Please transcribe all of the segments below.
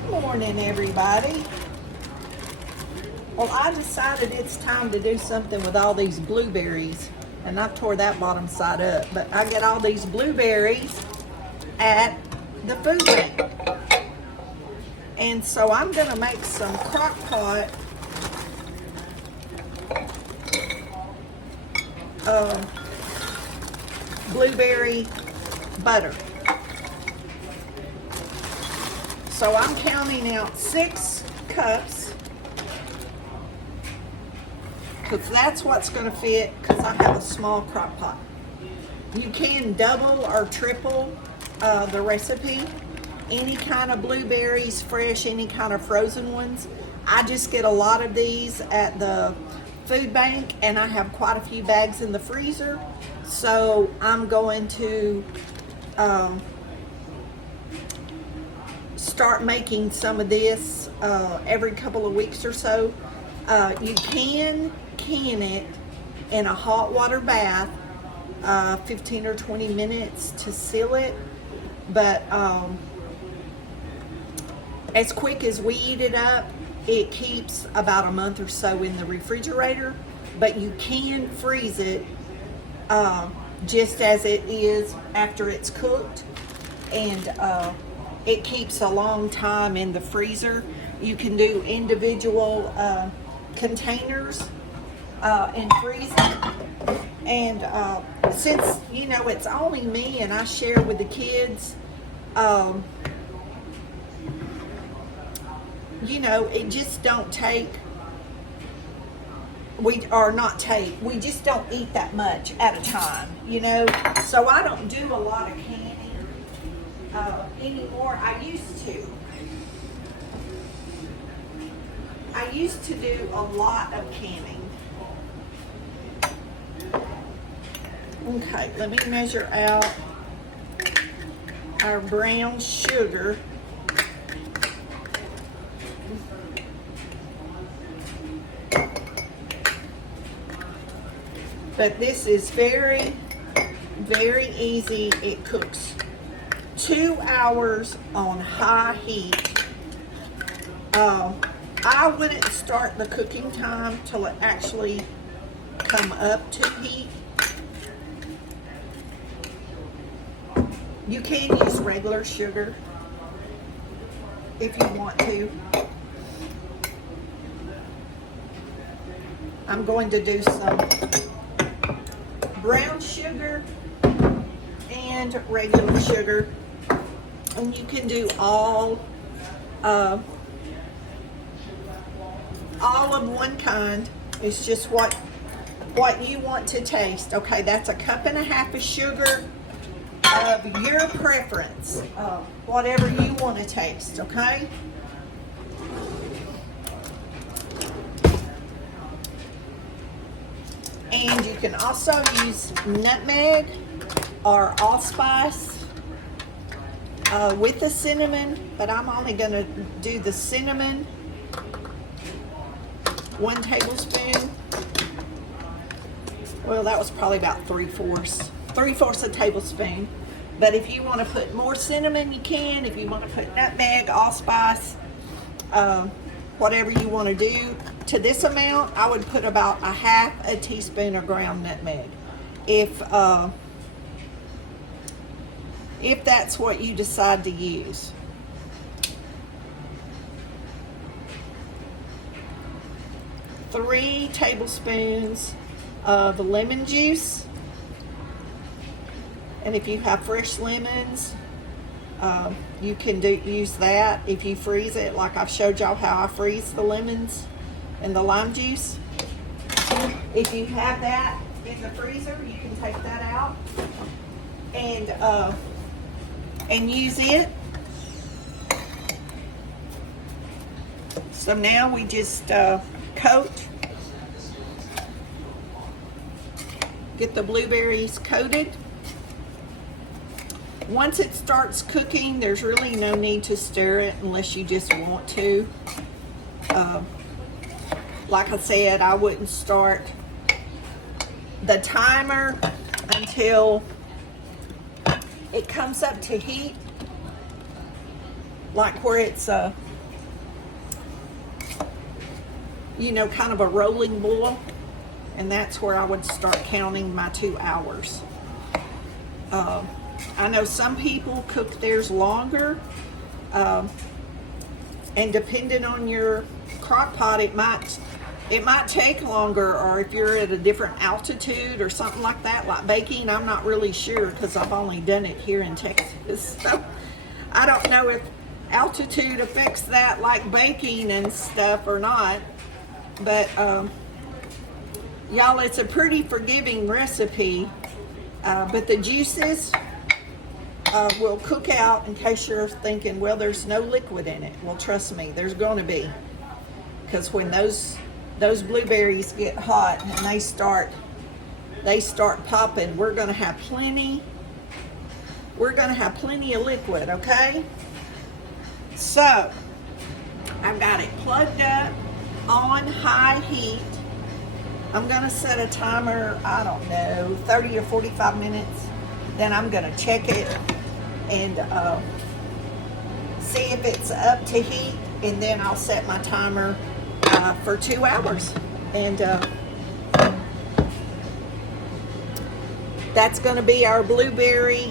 Good morning, everybody. Well, I decided it's time to do something with all these blueberries, and I tore that bottom side up, but I get all these blueberries at the food bank. And so I'm gonna make some crock pot blueberry butter. So I'm counting out 6 cups because that's what's going to fit, because I have a small crock pot. You can double or triple the recipe. Any kind of blueberries, fresh, any kind of frozen ones. I just get a lot of these at the food bank, and I have quite a few bags in the freezer. So I'm going to start making some of this every couple of weeks or so. You can it in a hot water bath, 15 or 20 minutes to seal it, but as quick as we eat it up, it keeps about a month or so in the refrigerator. But you can freeze it just as it is after it's cooked, and it keeps a long time in the freezer. You can do individual containers and freeze it. And since, you know, it's only me and I share with the kids, you know, it just don't take, we just don't eat that much at a time, you know. So I don't do a lot of canning anymore. I used to do a lot of canning. Okay, let me measure out our brown sugar. But this is very, very easy. It cooks 2 hours on high heat. I wouldn't start the cooking time till it actually come up to heat. You can use regular sugar if you want to. I'm going to do some brown sugar and regular sugar, and you can do all of one kind. It's just what you want to taste. Okay, that's 1.5 cups of sugar of your preference, whatever you want to taste. Okay. And you can also use nutmeg or allspice with the cinnamon, but I'm only going to do the cinnamon. 1 tablespoon. Well, that was probably about 3/4 a tablespoon. But if you want to put more cinnamon, you can. If you want to put nutmeg, allspice, whatever you want to do. To this amount, I would put about 1/2 teaspoon of ground nutmeg. If that's what you decide to use. Three tablespoons of lemon juice. And if you have fresh lemons, you can use that if you freeze it, like I've showed y'all how I freeze the lemons and the lime juice. If you have that in the freezer, you can take that out and use it. So now we just coat, get the blueberries coated. Once it starts cooking, there's really no need to stir it unless you just want to. Like I said, I wouldn't start the timer until it comes up to heat, like where it's you know, kind of a rolling boil. And that's where I would start counting my 2 hours. I know some people cook theirs longer. And depending on your crock pot, it might take longer, or if you're at a different altitude or something like that, like baking. I'm not really sure because I've only done it here in Texas. So I don't know if altitude affects that like baking and stuff or not. But y'all, it's a pretty forgiving recipe. But the juices will cook out, in case you're thinking, well, there's no liquid in it. Well, trust me, there's going to be. Because when those blueberries get hot and they start popping, we're going to have plenty of liquid, okay? So I've got it plugged up on high heat. I'm going to set a timer, I don't know, 30 to 45 minutes. Then I'm going to check it and see if it's up to heat, and then I'll set my timer for 2 hours. And that's going to be our blueberry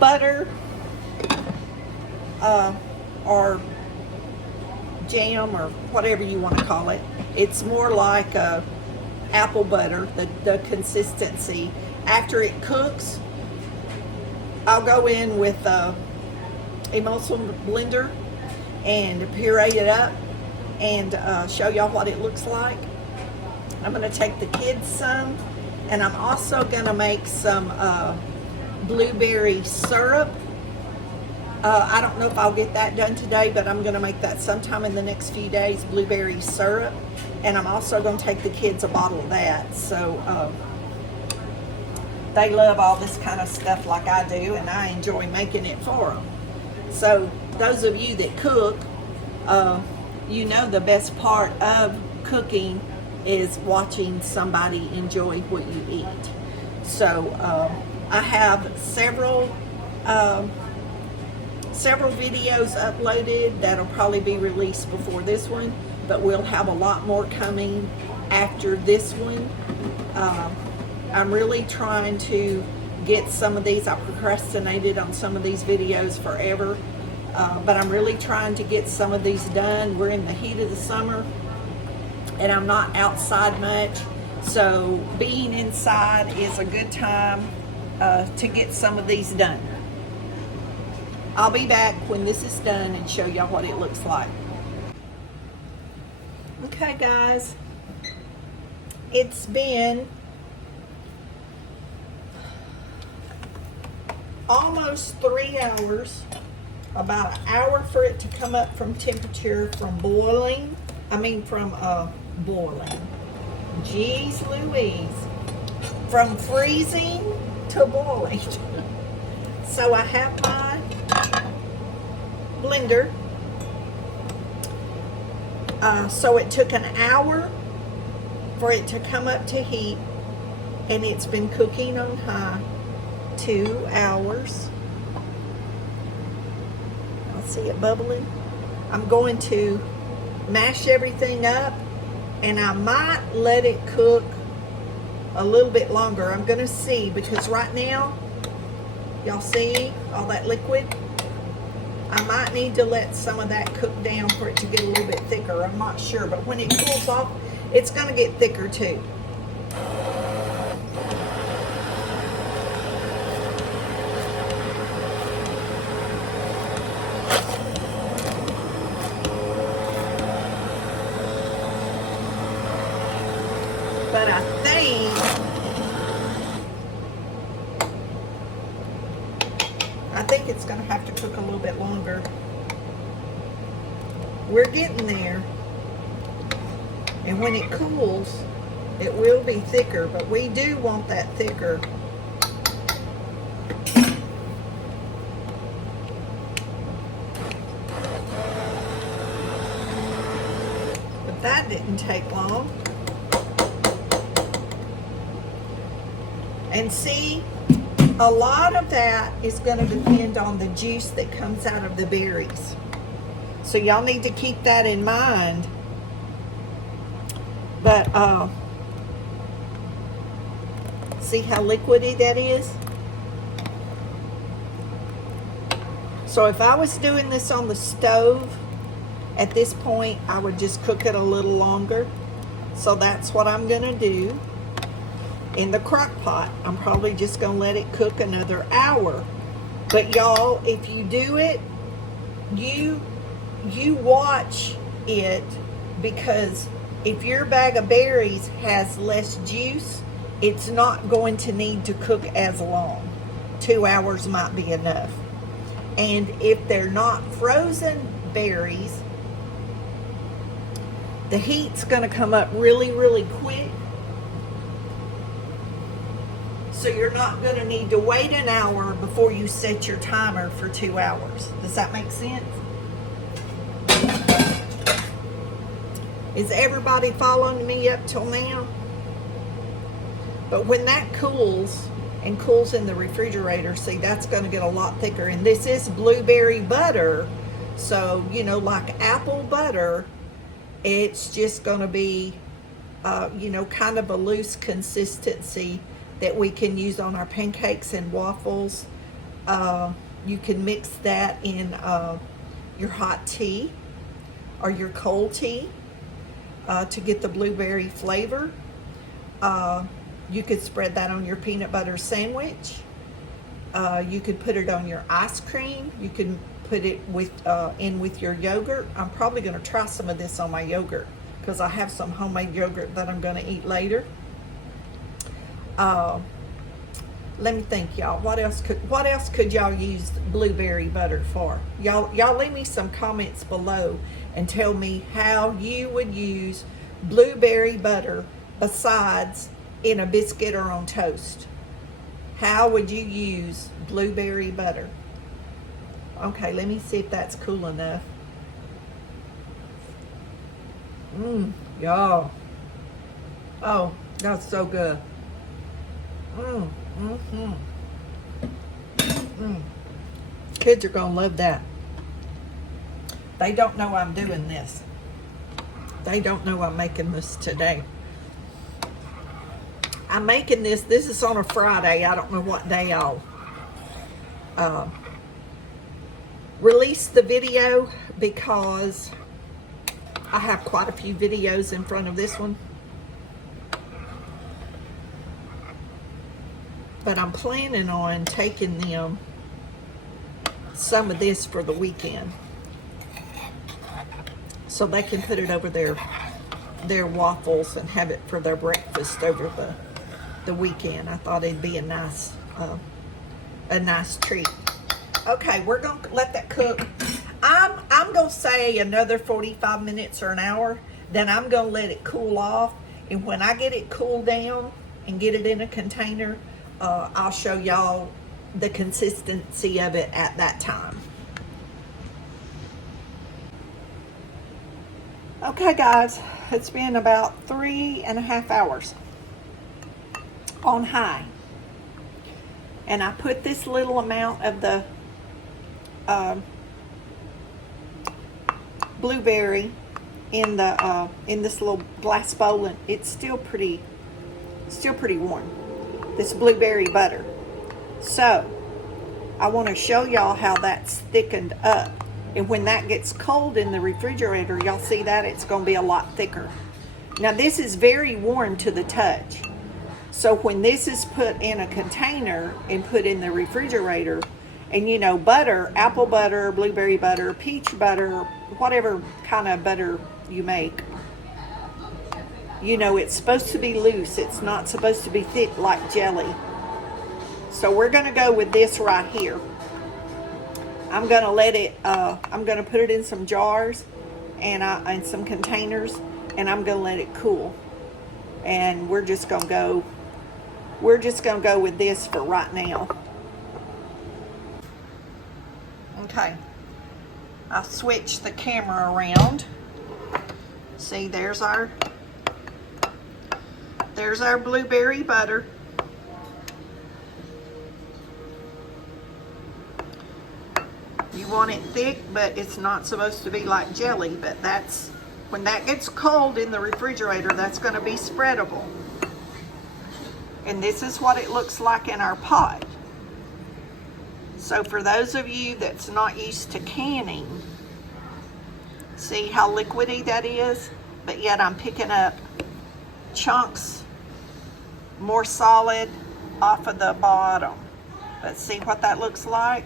butter or jam, or whatever you want to call it. It's more like apple butter, the consistency. After it cooks, I'll go in with a emulsion blender and puree it up and show y'all what it looks like. I'm going to take the kids some, and I'm also going to make some blueberry syrup. I don't know if I'll get that done today, but I'm going to make that sometime in the next few days, blueberry syrup. And I'm also going to take the kids a bottle of that. So they love all this kind of stuff like I do, and I enjoy making it for them. So those of you that cook, you know the best part of cooking is watching somebody enjoy what you eat. So I have several videos uploaded that'll probably be released before this one, but we'll have a lot more coming after this one. I'm really trying to get some of these. I procrastinated on some of these videos forever, but I'm really trying to get some of these done. We're in the heat of the summer, and I'm not outside much, so being inside is a good time to get some of these done. I'll be back when this is done and show y'all what it looks like. Okay, guys, it's been almost 3 hours, about an hour for it to come up from temperature, from boiling. Jeez Louise. From freezing to boiling. So I have my blender. So it took an hour for it to come up to heat, and it's been cooking on high 2 hours. I'll see it bubbling. I'm going to mash everything up, and I might let it cook a little bit longer. I'm going to see, because right now, y'all see all that liquid? I might need to let some of that cook down for it to get a little bit thicker. I'm not sure, but when it cools off, it's going to get thicker too. But I think it's going to have to cook a little bit longer. We're getting there. And when it cools, it will be thicker, but we do want that thicker. But that didn't take long. And see, a lot of that is going to depend on the juice that comes out of the berries. So y'all need to keep that in mind. But see how liquidy that is? So if I was doing this on the stove, at this point, I would just cook it a little longer. So that's what I'm gonna do. In the crock pot, I'm probably just gonna let it cook another hour. But y'all, if you do it, you watch it, because if your bag of berries has less juice, it's not going to need to cook as long. 2 hours might be enough. And if they're not frozen berries, the heat's going to come up really, really quick. So you're not going to need to wait an hour before you set your timer for 2 hours. Does that make sense? Is everybody following me up till now? But when that cools and cools in the refrigerator, see, that's going to get a lot thicker. And this is blueberry butter, so, you know, like apple butter, it's just going to be, you know, kind of a loose consistency that we can use on our pancakes and waffles. You can mix that in your hot tea or your cold tea to get the blueberry flavor. You could spread that on your peanut butter sandwich. You could put it on your ice cream. You can put it in with your yogurt. I'm probably going to try some of this on my yogurt because I have some homemade yogurt that I'm going to eat later. Let me think, y'all. What else could y'all use blueberry butter for? Y'all leave me some comments below and tell me how you would use blueberry butter besides in a biscuit or on toast. How would you use blueberry butter? Okay, let me see if that's cool enough. Y'all. Oh, that's so good. Kids are gonna love that. They don't know I'm doing this. They don't know I'm making this today. I'm making this is on a Friday. I don't know what day I'll release the video, because I have quite a few videos in front of this one. But I'm planning on taking them some of this for the weekend, so they can put it over their waffles and have it for their breakfast over the weekend. I thought it'd be a nice treat. Okay, we're gonna let that cook. I'm gonna say another 45 minutes or an hour. Then I'm gonna let it cool off, and when I get it cooled down and get it in a container, I'll show y'all the consistency of it at that time. Okay, guys, it's been about 3.5 hours on high, and I put this little amount of the blueberry in this little glass bowl, and it's still pretty warm. This blueberry butter. So I want to show y'all how that's thickened up, and when that gets cold in the refrigerator, y'all see that it's going to be a lot thicker. Now this is very warm to the touch, so when this is put in a container and put in the refrigerator, and you know, butter, apple butter, blueberry butter, peach butter, whatever kind of butter you make, you know, it's supposed to be loose. It's not supposed to be thick like jelly. So we're going to go with this right here. I'm going to let it, I'm going to put it in some jars and some containers, and I'm going to let it cool. And we're just going to go with this for right now. Okay. I switched the camera around. See, there's our blueberry butter. You want it thick, but it's not supposed to be like jelly, but that's, when that gets cold in the refrigerator, that's gonna be spreadable. And this is what it looks like in our pot. So for those of you that's not used to canning, see how liquidy that is? But yet I'm picking up chunks more solid off of the bottom. But see what that looks like?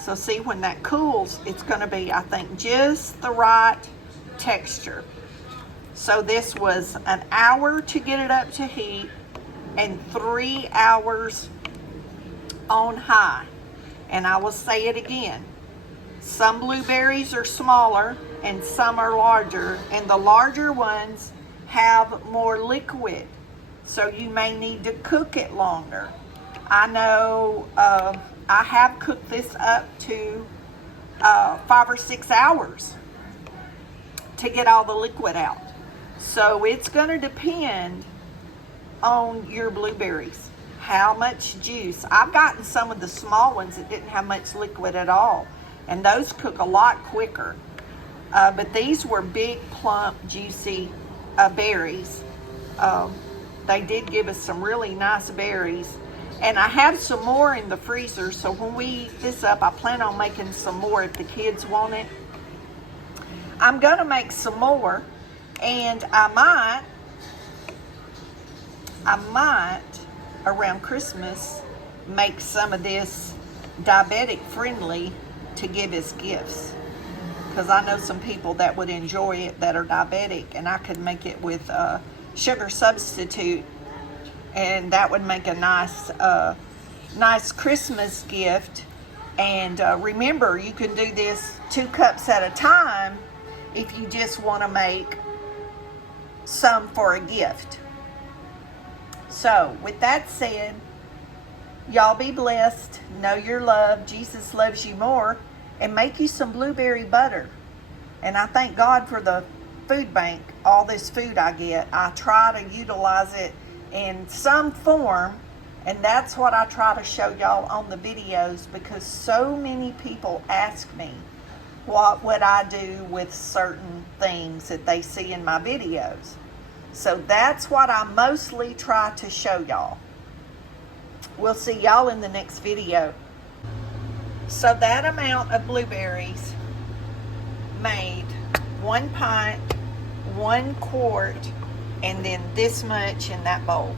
So see, when that cools, it's gonna be, I think, just the right texture. So this was an hour to get it up to heat and 3 hours on high. And I will say it again. Some blueberries are smaller and some are larger, and the larger ones have more liquid. So you may need to cook it longer. I know I have cooked this up to 5 or 6 hours to get all the liquid out. So it's going to depend on your blueberries, how much juice. I've gotten some of the small ones that didn't have much liquid at all, and those cook a lot quicker. But these were big, plump, juicy berries. They did give us some really nice berries. And I have some more in the freezer, so when we eat this up, I plan on making some more if the kids want it. I'm gonna make some more, and I might around Christmas make some of this diabetic friendly to give as gifts, because I know some people that would enjoy it that are diabetic, and I could make it with sugar substitute, and that would make a nice Christmas gift. And remember, you can do this 2 cups at a time if you just want to make some for a gift. So with that said, y'all be blessed, know you're loved, Jesus loves you more, and make you some blueberry butter. And I thank God for the food bank, all this food I get. I try to utilize it in some form, and that's what I try to show y'all on the videos, because so many people ask me what would I do with certain things that they see in my videos. So that's what I mostly try to show y'all. We'll see y'all in the next video. So that amount of blueberries made 1 pint, 1 quart, and then this much in that bowl.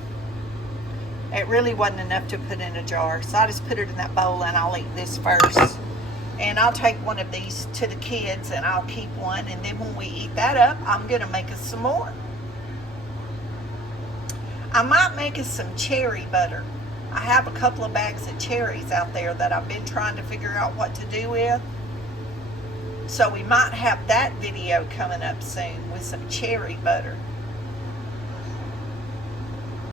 It really wasn't enough to put in a jar, so I just put it in that bowl, and I'll eat this first. And I'll take one of these to the kids, and I'll keep one, and then when we eat that up, I'm gonna make us some more. I might make us some cherry butter. I have a couple of bags of cherries out there that I've been trying to figure out what to do with. So we might have that video coming up soon with some cherry butter.